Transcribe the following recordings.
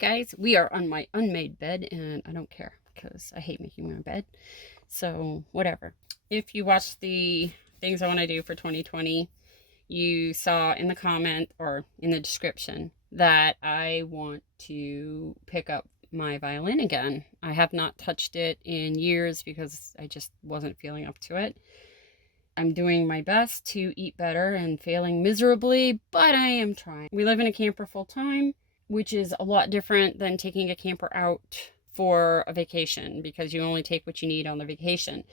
Hey guys, we are on my unmade bed and I don't care because I hate making my bed. So whatever. If you watch the things I want to do for 2020, you saw in the comment or in the description that I want to pick up my violin again. I have not touched it in years because I just wasn't feeling up to it. I'm doing my best to eat better and failing miserably, but I am trying. We live in a camper full time, which is a lot different than taking a camper out for a vacation because you only take what you need on the vacation.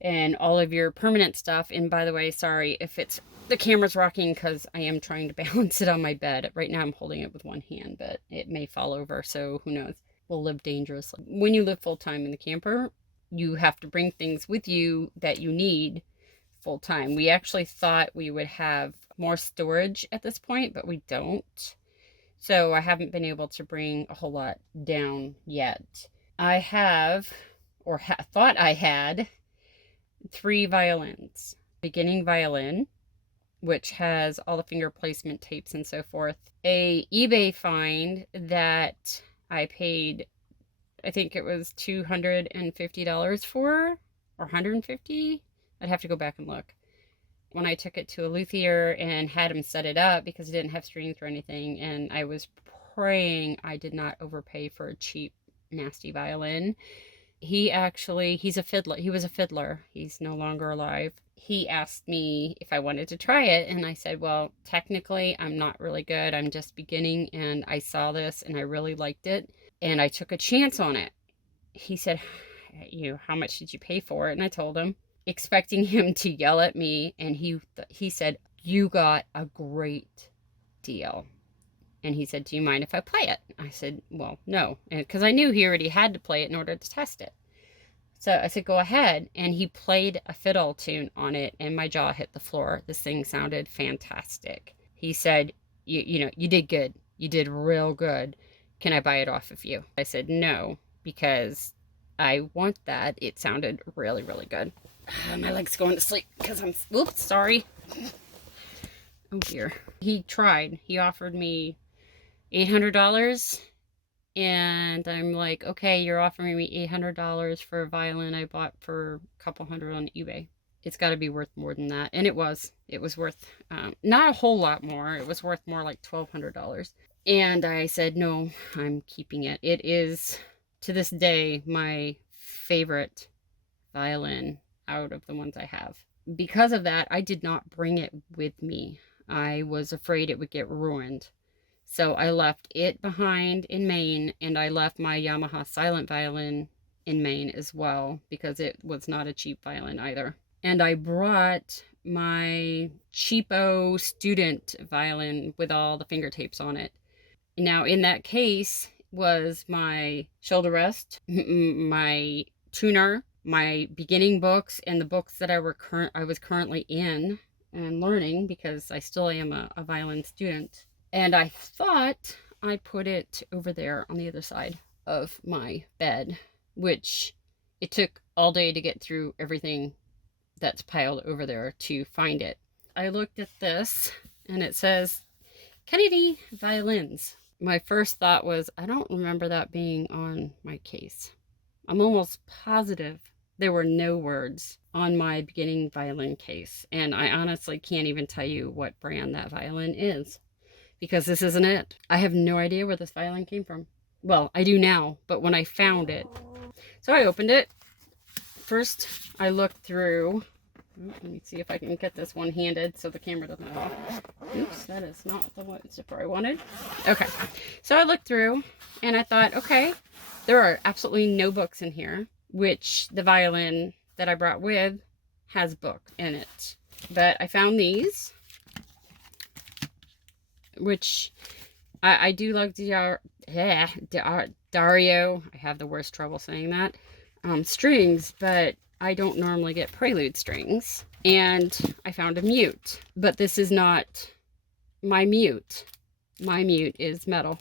And all of your permanent stuff, and by the way, sorry if it's the camera's rocking because I am trying to balance it on my bed. Right now I'm holding it with one hand, but it may fall over, so who knows. We'll live dangerously. When you live full time in the camper, you have to bring things with you that you need full time. We actually thought we would have more storage at this point, but we don't. So I haven't been able to bring a whole lot down yet. I have, or thought I had, 3 violins. Beginning violin, which has all the finger placement tapes and so forth. A eBay find that I paid, I think it was $250 for, or $150. I'd have to go back and look. When I took it to a luthier and had him set it up because it didn't have strings or anything, and I was praying I did not overpay for a cheap, nasty violin. He's a fiddler. He was a fiddler. He's no longer alive. He asked me if I wanted to try it, and I said, well, technically, I'm not really good. I'm just beginning, and I saw this, and I really liked it, and I took a chance on it. He said, how much did you pay for it? And I told him, expecting him to yell at me, and he said, you got a great deal. And he said, do you mind if I play it? I said, well, no, because I knew he already had to play it in order to test it. So I said, go ahead. And he played a fiddle tune on it, and my jaw hit the floor. This thing sounded fantastic. He said, you did good. You did real good. Can I buy it off of you? I said, no, because I want that. It sounded really, really good. My leg's going to sleep because oops, sorry. Oh dear. He tried. He offered me $800, and I'm like, okay, you're offering me $800 for a violin I bought for a couple hundred on eBay. It's got to be worth more than that. And it was worth not a whole lot more. It was worth more like $1,200. And I said, no, I'm keeping it. It is, to this day, my favorite violin out of the ones I have. Because of that, I did not bring it with me. I was afraid it would get ruined. So I left it behind in Maine, and I left my Yamaha silent violin in Maine as well, because it was not a cheap violin either. And I brought my cheapo student violin with all the finger tapes on it. Now in that case was my shoulder rest, my tuner, my beginning books, and the books that I was currently in and learning, because I still am a violin student. And I thought I put it over there on the other side of my bed, which it took all day to get through everything that's piled over there to find it. I looked at this and it says Kennedy Violins. My first thought was, I don't remember that being on my case. I'm almost positive there were no words on my beginning violin case, and I honestly can't even tell you what brand that violin is, because this isn't it. I have no idea where this violin came from. Well, I do now, but when I found it. So I opened it. First, I looked through. Let me see if I can get this one-handed so the camera doesn't fall. Oops, that is not the zipper I wanted. Okay, so I looked through, and I thought, okay, there are absolutely no books in here, which the violin that I brought with has books in it. But I found these, which I do like Dario. I have the worst trouble saying that. Strings, but I don't normally get prelude strings. And I found a mute, but this is not my mute. My mute is metal.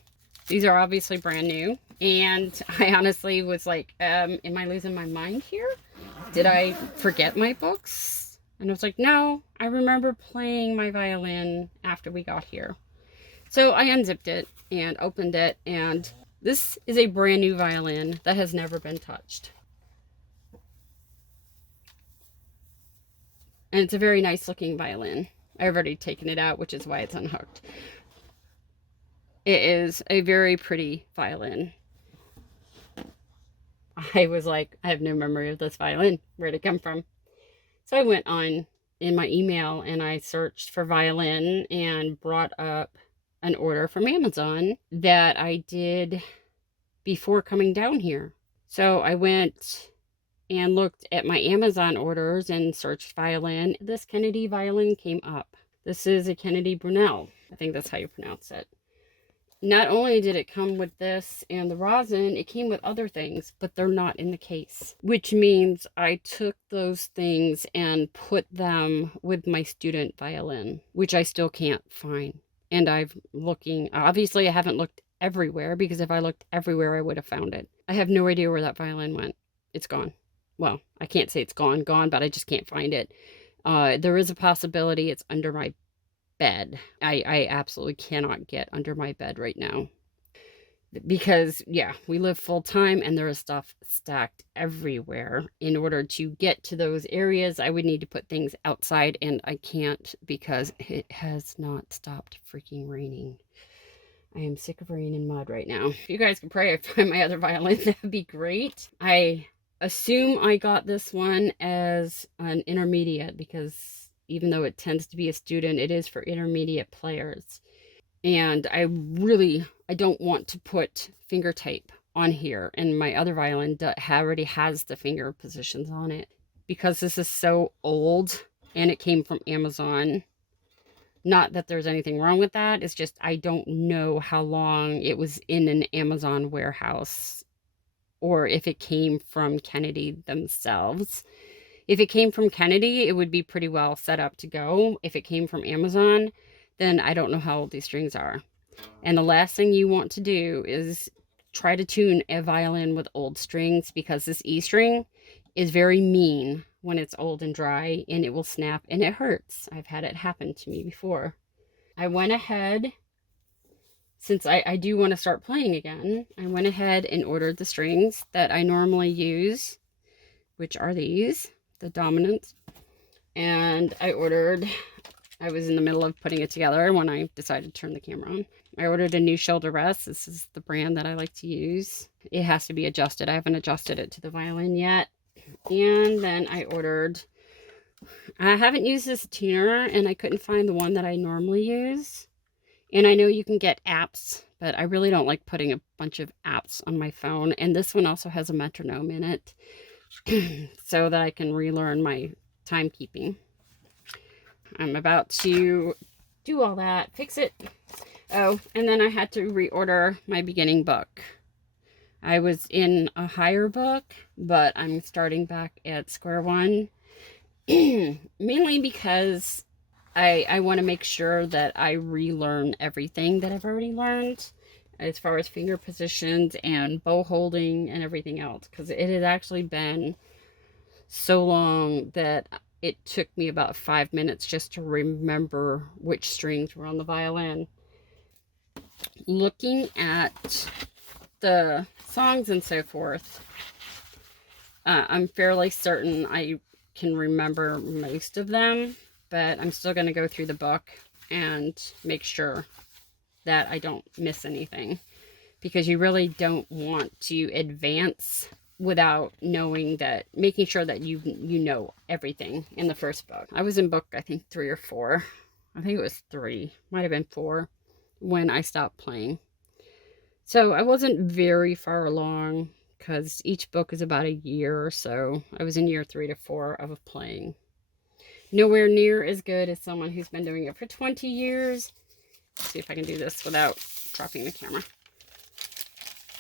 These are obviously brand new. And I honestly was like, am I losing my mind here? Did I forget my books? And I was like, no, I remember playing my violin after we got here. So I unzipped it, and opened it, and this is a brand new violin that has never been touched. And it's a very nice looking violin. I've already taken it out, which is why it's unhooked. It is a very pretty violin. I was like, I have no memory of this violin. Where'd it come from? So I went on in my email and I searched for violin and brought up an order from Amazon that I did before coming down here. So I went and looked at my Amazon orders and searched violin. This Kennedy violin came up. This is a Kennedy Brunel. I think that's how you pronounce it. Not only did it come with this and the rosin, it came with other things, but they're not in the case. Which means I took those things and put them with my student violin, which I still can't find. And obviously I haven't looked everywhere, because if I looked everywhere, I would have found it. I have no idea where that violin went. It's gone. Well, I can't say it's gone, but I just can't find it. There is a possibility it's under my bed. I absolutely cannot get under my bed right now. Because, yeah, we live full time and there is stuff stacked everywhere. In order to get to those areas, I would need to put things outside, and I can't because it has not stopped freaking raining. I am sick of rain and mud right now. If you guys can pray I find my other violin, that'd be great. I assume I got this one as an intermediate, because even though it tends to be a student, it is for intermediate players. And I don't want to put finger tape on here. And my other violin already has the finger positions on it. Because this is so old and it came from Amazon. Not that there's anything wrong with that. It's just I don't know how long it was in an Amazon warehouse, or if it came from Kennedy themselves. If it came from Kennedy, it would be pretty well set up to go. If it came from Amazon, then I don't know how old these strings are. And the last thing you want to do is try to tune a violin with old strings, because this E string is very mean when it's old and dry, and it will snap and it hurts. I've had it happen to me before. I went ahead, since I do want to start playing again, I went ahead and ordered the strings that I normally use, which are these, the dominants. And I was in the middle of putting it together when I decided to turn the camera on. I ordered a new shoulder rest. This is the brand that I like to use. It has to be adjusted. I haven't adjusted it to the violin yet. And then I haven't used this tuner, and I couldn't find the one that I normally use. And I know you can get apps, but I really don't like putting a bunch of apps on my phone. And this one also has a metronome in it so that I can relearn my timekeeping. I'm about to do all that, fix it. Oh, and then I had to reorder my beginning book. I was in a higher book, but I'm starting back at square one. Mainly because I want to make sure that I relearn everything that I've already learned, as far as finger positions and bow holding and everything else. Because it has actually been so long that it took me about 5 minutes just to remember which strings were on the violin. Looking at the songs and so forth, I'm fairly certain I can remember most of them, but I'm still going to go through the book and make sure that I don't miss anything, because you really don't want to advance without making sure that you know everything in the first book. I was in book, I think 3 or 4. I think it was 3, might have been 4 when I stopped playing. So I wasn't very far along, because each book is about a year or so. I was in year 3 to 4 of playing. Nowhere near as good as someone who's been doing it for 20 years. Let's see if I can do this without dropping the camera.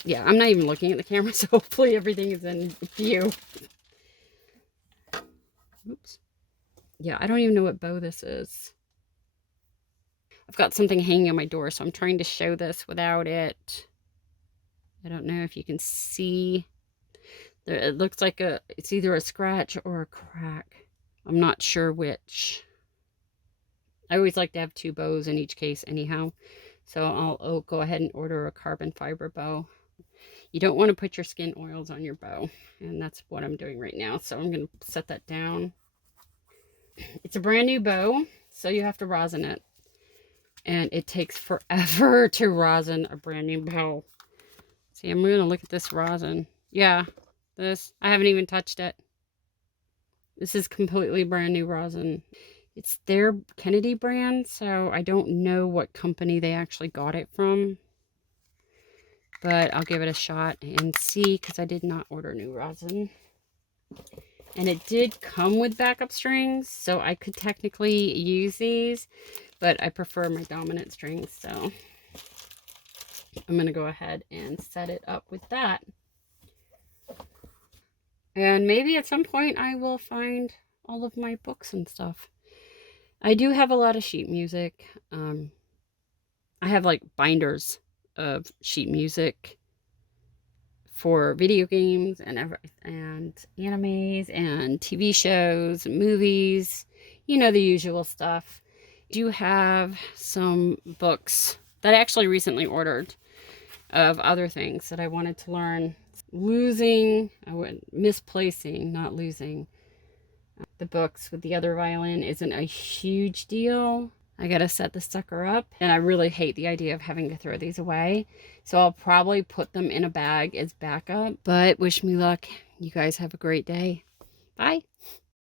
Yeah, I'm not even looking at the camera, so hopefully everything is in view. Oops. Yeah, I don't even know what bow this is. I've got something hanging on my door, so I'm trying to show this without it. I don't know if you can see. It looks like it's either a scratch or a crack. I'm not sure which. I always like to have 2 bows in each case anyhow. So I'll go ahead and order a carbon fiber bow. You don't want to put your skin oils on your bow, and that's what I'm doing right now. So I'm going to set that down. It's a brand new bow, so you have to rosin it. And it takes forever to rosin a brand new bow. See, I'm going to look at this rosin. Yeah, this, I haven't even touched it. This is completely brand new rosin. It's their Kennedy brand, so I don't know what company they actually got it from. But I'll give it a shot and see, because I did not order new rosin. And it did come with backup strings, so I could technically use these, but I prefer my dominant strings, so I'm going to go ahead and set it up with that. And maybe at some point I will find all of my books and stuff. I do have a lot of sheet music. I have like binders of sheet music for video games and animes and TV shows, movies, you know, the usual stuff. I do have some books that I actually recently ordered of other things that I wanted to learn. Misplacing, not losing the books with the other violin isn't a huge deal. I gotta set the sucker up, and I really hate the idea of having to throw these away. So I'll probably put them in a bag as backup, but wish me luck. You guys have a great day. Bye.